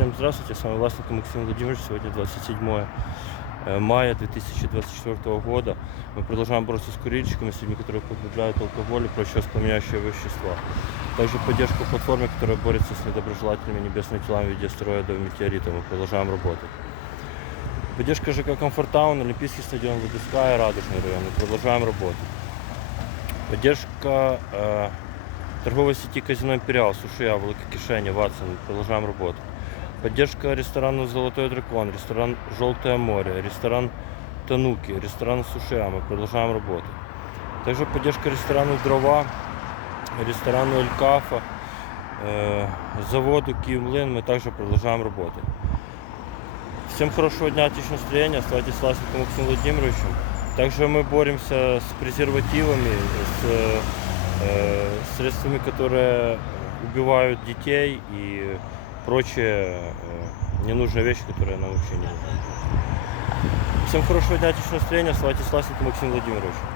Всем здравствуйте, с вами Власенко Максим Владимирович. Сегодня 27 э, мая 2024 года. Мы продолжаем бороться с курильщиками, с людьми, которые употребляют алкоголь и прочие воспламеняющие вещества. Также поддержка платформе, которая борется с недоброжелательными небесными телами в виде астероидов и метеоритов. Мы продолжаем работать. Поддержка ЖК Комфортаун, Олимпийский стадион, и Радужный район. Мы продолжаем работать. Поддержка э, торговой сети казино Империал, Суши Яблоко, Кишени, Ватсон. Мы продолжаем работать. Поддержка ресторану Золотой Дракон, ресторан Желтое море, ресторан Тануки, ресторан Сушия. Мы продолжаем работать. Также поддержка ресторану Дрова, ресторану Эль Кафа, э, заводу Киевлин. Мы также продолжаем работать. Всем хорошего дня, отличного настроения. Оставайтесь с Власенко Максимом Владимировичем. Также мы боремся с презервативами, с э, средствами, которые убивают детей и прочие э, ненужные вещи, которые нам вообще не нужны. Всем хорошего дня, отличного настроения. С Власенко Максимом Владимировичем.